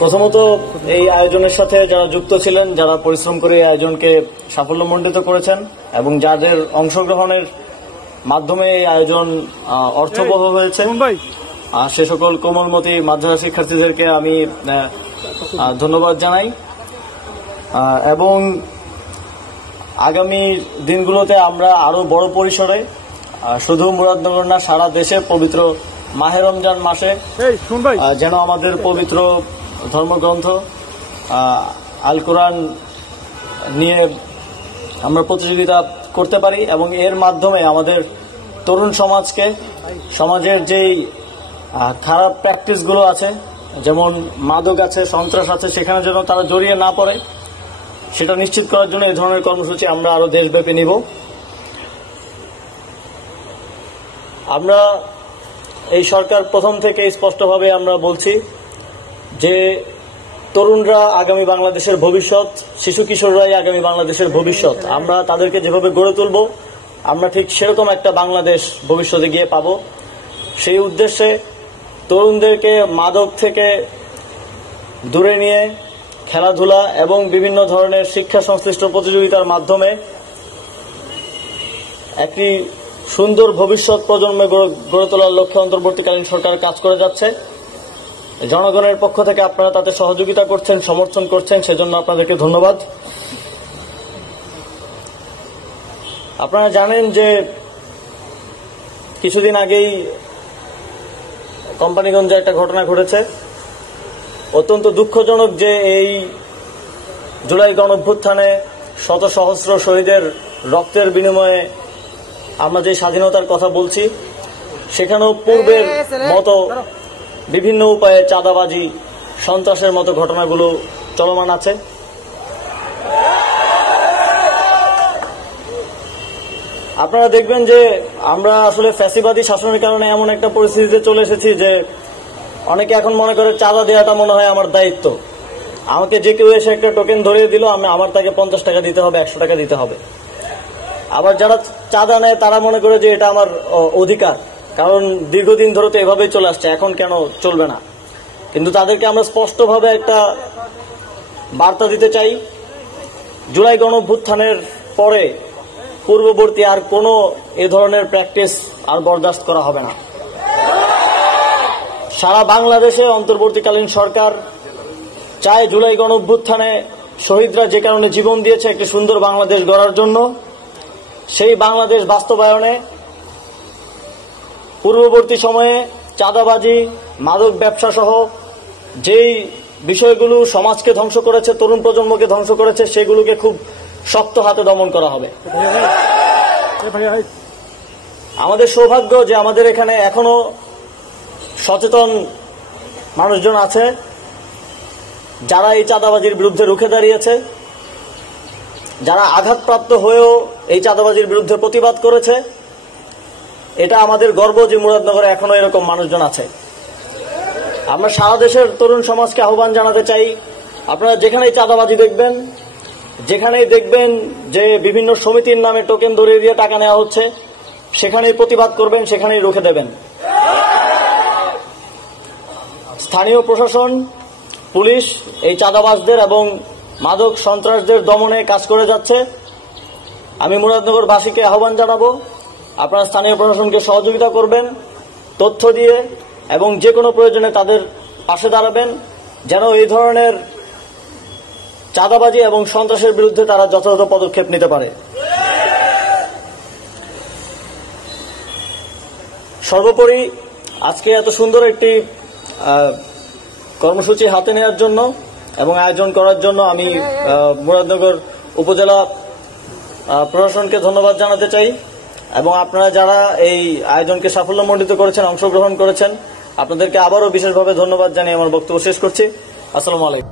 প্রথমত এই আয়োজনের সাথে যারা যুক্ত ছিলেন, যারা পরিশ্রম করে এই আয়োজনকে সাফল্যমণ্ডিত করেছেন এবং যাদের অংশগ্রহণের মাধ্যমে এই আয়োজন অর্থবহ হয়েছে, সে সকল কোমলমতি মাদ্রাসা শিক্ষার্থীদেরকে আমি ধন্যবাদ জানাই। এবং আগামী দিনগুলোতে আমরা আরো বড় পরিসরে শুধু মুরাদনগর না, সারা দেশে পবিত্র মাহে রমজান মাসে যেন আমাদের পবিত্র ধর্মগ্রন্থ আল কোরআন নিয়ে আমরা প্রতিযোগিতা করতে পারি এবং এর মাধ্যমে আমাদের তরুণ সমাজকে, সমাজের যেই খারাপ প্র্যাকটিসগুলো আছে, যেমন মাদক আছে, সন্ত্রাস আছে, সেখানে যেন তারা জড়িয়ে না পড়ে, সেটা নিশ্চিত করার জন্য এই ধরনের কর্মসূচি আমরা আরো দেশব্যাপী নিব। আমরা এই সরকার প্রথম থেকে স্পষ্টভাবে আমরা বলছি যে তরুণরা আগামী বাংলাদেশের ভবিষ্যৎ, শিশু কিশোররাই আগামী বাংলাদেশের ভবিষ্যৎ। আমরা তাদেরকে যেভাবে গড়ে তুলব, আমরা ঠিক সেরকম একটা বাংলাদেশ ভবিষ্যতে গিয়ে পাব। সেই উদ্দেশ্যে তরুণদেরকে মাদক থেকে দূরে নিয়ে খেলাধুলা এবং বিভিন্ন ধরনের শিক্ষা সংশ্লিষ্ট প্রতিযোগিতার মাধ্যমে একটি সুন্দর ভবিষ্যৎ প্রজন্মে গড়ে তোলার লক্ষ্যে অন্তর্বর্তীকালীন সরকার কাজ করে যাচ্ছে। জনগণের পক্ষ থেকে আপনারা তাতে সহযোগিতা করছেন, সমর্থন করছেন, সেজন্য আপনাদেরকে ধন্যবাদ। আপনারা জানেন যে কিছুদিন আগেই কোম্পানিগঞ্জে একটা ঘটনা ঘটেছে। অত্যন্ত দুঃখজনক যে এই জুলাই গণঅভ্যুত্থানে শত সহস্র শহীদের রক্তের বিনিময়ে আমরা যে স্বাধীনতার কথা বলছি, সেখানেও পূর্বের মতো বিভিন্ন উপায়ে চাঁদাবাজি, সন্ত্রাসের মতো ঘটনাগুলো চলমান আছে। আপনারা দেখবেন যে আমরা আসলে ফ্যাসিবাদী শাসনের কারণে এমন একটা পরিস্থিতিতে চলে এসেছি যে অনেকে এখন মনে করে চাঁদা দেওয়াটা মনে হয় আমার দায়িত্ব। আমাকে যে কেউ এসে একটা টোকেন ধরিয়ে দিল, আমার তাকে 50 টাকা দিতে হবে, 100 টাকা দিতে হবে। আবার যারা চাঁদা নেয় তারা মনে করে যে এটা আমার অধিকার, কারণ দীর্ঘদিন ধরে তো এভাবেই চলে আসছে, এখন কেন চলবে না। কিন্তু তাদেরকে আমরা স্পষ্টভাবে একটা বার্তা দিতে চাই, জুলাই গণঅভ্যুত্থানের পরে পূর্ববর্তী আর কোনো এ ধরনের প্র্যাকটিস আর বরদাস্ত করা হবে না। সারা বাংলাদেশে অন্তর্বর্তীকালীন সরকার চায় জুলাই গণঅভ্যুত্থানে শহীদরা যে কারণে জীবন দিয়েছে একটি সুন্দর বাংলাদেশ গড়ার জন্য, সেই বাংলাদেশ বাস্তবায়নে পূর্ববর্তী সময়ে চাঁদাবাজি, মাদক ব্যবসা সহ যেই বিষয়গুলো সমাজকে ধ্বংস করেছে, তরুণ প্রজন্মকে ধ্বংস করেছে, সেগুলোকে খুব শক্ত হাতে দমন করা হবে। আমাদের সৌভাগ্য যে আমাদের এখানে এখনো সচেতন মানুষজন আছে যারা এই চাঁদাবাজির বিরুদ্ধে রুখে দাঁড়িয়েছে, যারা আঘাতপ্রাপ্ত হয়েও এই চাঁদাবাজির বিরুদ্ধে প্রতিবাদ করেছে। এটা আমাদের গর্ব যে মুরাদনগরে এখনো এরকম মানুষজন আছে। আমরা সারা দেশের তরুণ সমাজকে আহ্বান জানাতে চাই, আপনারা যেখানেই চাঁদাবাজি দেখবেন, যেখানেই দেখবেন যে বিভিন্ন সমিতির নামে টোকেন ধরিয়ে দিয়ে টাকা নেওয়া হচ্ছে, সেখানেই প্রতিবাদ করবেন, সেখানেই রুখে দেবেন। স্থানীয় প্রশাসন, পুলিশ এই চাঁদাবাজদের এবং মাদক সন্ত্রাসদের দমনে কাজ করে যাচ্ছে। আমি মুরাদনগরবাসীকে আহ্বান জানাবো, আপনারা স্থানীয় প্রশাসনকে সহযোগিতা করবেন তথ্য দিয়ে, এবং যে কোনো প্রয়োজনে তাদের পাশে দাঁড়াবেন, যেন এই ধরনের চাঁদাবাজি এবং সন্ত্রাসের বিরুদ্ধে তারা যথাযথ পদক্ষেপ নিতে পারে। সর্বোপরি আজকে এত সুন্দর একটি কর্মসূচি হাতে নেওয়ার জন্য এবং আয়োজন করার জন্য আমি মুরাদনগর উপজেলা প্রশাসনকে ধন্যবাদ জানাতে চাই, এবং আপনারা যারা এই আয়োজনকে সাফল্যমণ্ডিত করেছেন, অংশগ্রহণ করেছেন, আপনাদেরকে আবারও বিশেষভাবে ধন্যবাদ জানিয়ে আমার বক্তব্য শেষ করছি। আসসালামু আলাইকুম।